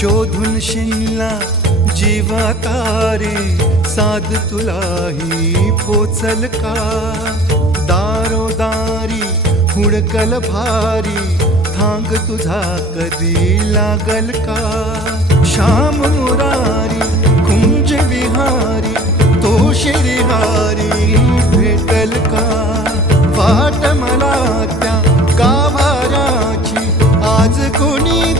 शोधून शिनला जीवा तारे, साध तुलाही पोचल का? दारोदारी हुडकल भारी, थांग तुझा कधी लागल का? श्याम मुरारी कुंज विहारी, तो श्रीहारी भेटल का? वाट मला त्या गाभाऱ्याची आज कोणी